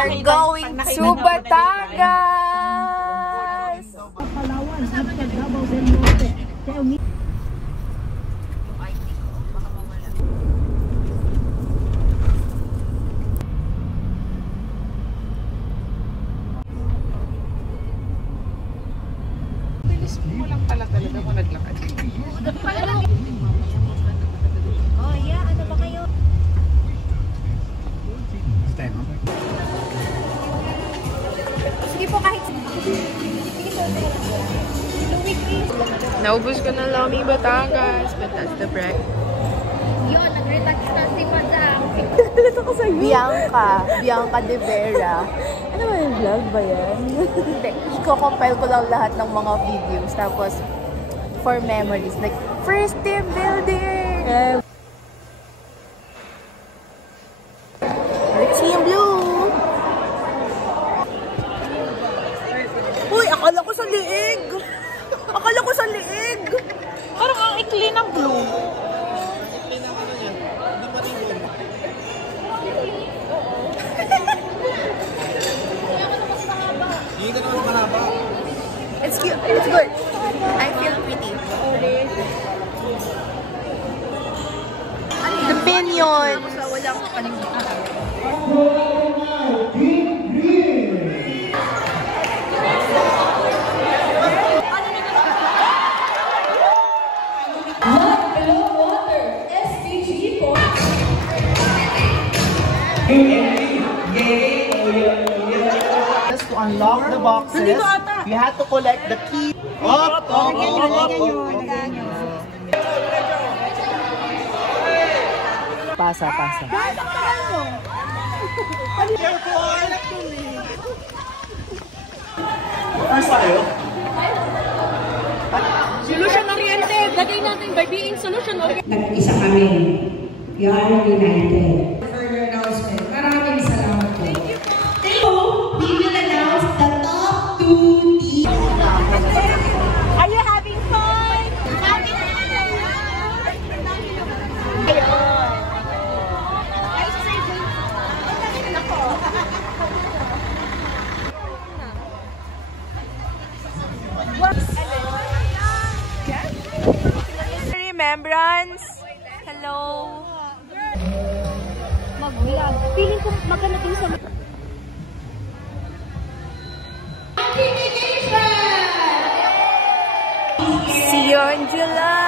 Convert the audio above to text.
are going to Batangas! Bilis mo lang pala talaga kung naglakad. Oh, yeah. Ano ba kayo? Sige po kahit... Naubos ko na Lomi Batangas, but that's the break. Yun, nag-retouch na si Madam. Ito ko sa'yo. Bianca De Vera. Ano ba yung vlog ba yan? Hindi. Iko-compile ko lang lahat ng mga videos. Tapos, for memories. Like, first team building! Team Blue! Uy, akala ko sa liig! Akala ko sa liig! Parang ang ikli ng blue. It's cute. It's good. I feel pretty. The minions. Walang kalimutan. To unlock the boxes, you have to collect the key. Up. Pasa. Solution oriented. Lagay natin by being solution oriented. Nag-isa kami. You are united. Further announcement. Maraming salamat po. Thank you. We will announce the top 2 teams. Are you having fun? Remembrance. Hello. Mag-vlog. Feeling ko maganda din sa... See you in July.